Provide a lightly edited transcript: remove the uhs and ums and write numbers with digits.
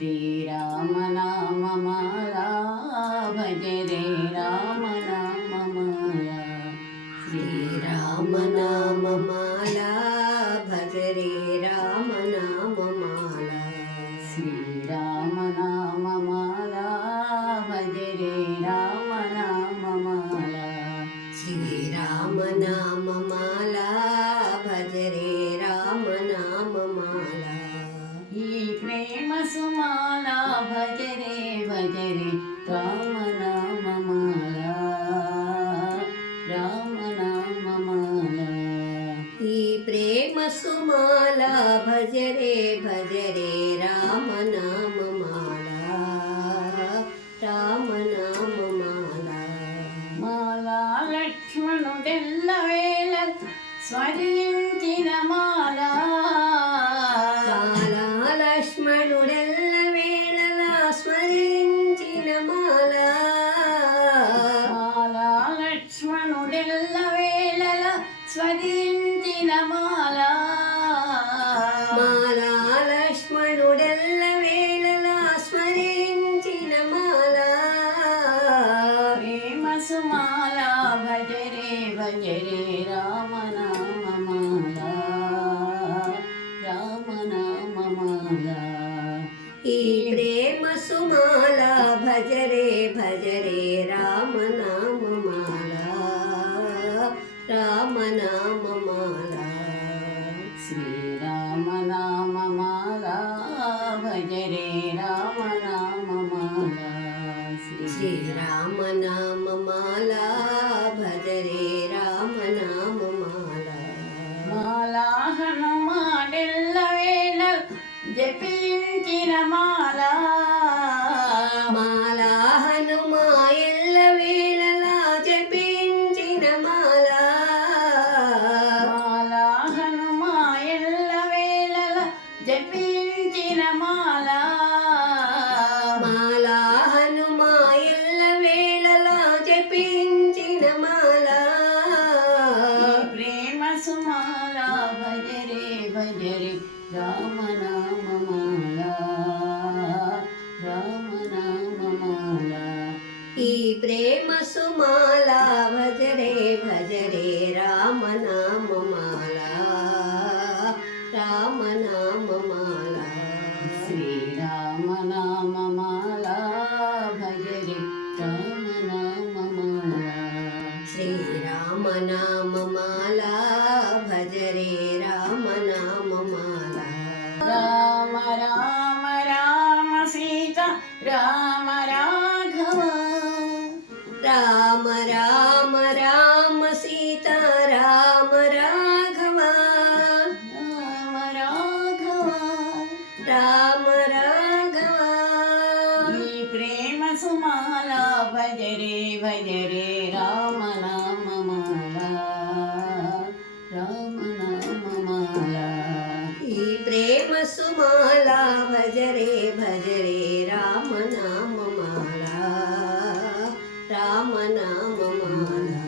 శ్రీరామనామమాలా భజ రే రామనామమాలా శ్రీరామనామమాలా భజ రే రామనామమాలా శ్రీరామనామమాలా భజ రే రామనామమాలా శ్రీరామనామమాలా భజ రే రామనామమాలా ఈ ప్రేమ సుమాలా భజ రే రామనామమాలా రామనామమాలా ఈ ప్రేమ సుమాలా భజ రే రామనామమాలా రామనామమాలా మాలా లక్ష్మణుడెల్ల వేళ స్మరించిన మాలా మాలా లక్ష్మణుడెల్ల వేళలా స్మరించిన మాలా మాలా లక్ష్మణుడెల్ల వేళల స్మరించిన మాలా మాలా లక్ష్మణుడెల్ల వేళలా స్మరించిన మాలా ప్రేమ సుమాలా భజ రే రామనామమాలా రామనామమాలా ఈ ప్రేమ సుమాలా భజ రే రామనామమాలా రామనామమాలా శ్రీరామనామమాలా భజ రే రామనామమాలా శ్రీరామనామమాలా భజ రే రామనామమాలా మాలా హనుమాడెల్ల వేళ జపించిన మాలా మాలా హనుమా ఎల్ల వేళలా జపించిన మాలా మాలా హనుమా ఎల్ల వేళల జపించిన మాలా మాలా హనుమా ఎల్ల వేళలా జపించిన మాలా ప్రేమ సుమాలా భజ రే రామనామమాలా రామనామమాలా ఈ ప్రేమ సుమాలా భజ రే రామనామమాలా రామనామమాలా శ్రీరామనామమాలా భజ రే రామనామమాలా శ్రీరామనామమాలా భజ రే రామనామమాలా రామ రామ రామ సీత రామ రాఘవ రామ రామ రామ సీతా రామ రాఘవ రామ రాఘవ రామ రాఘవ ఈ ప్రేమ సుమాలా భజ రే రామనామమాలా రామనామమాలా ఈ ప్రేమ సుమాలా భజ రే రామనామమాలా రామనామమాలా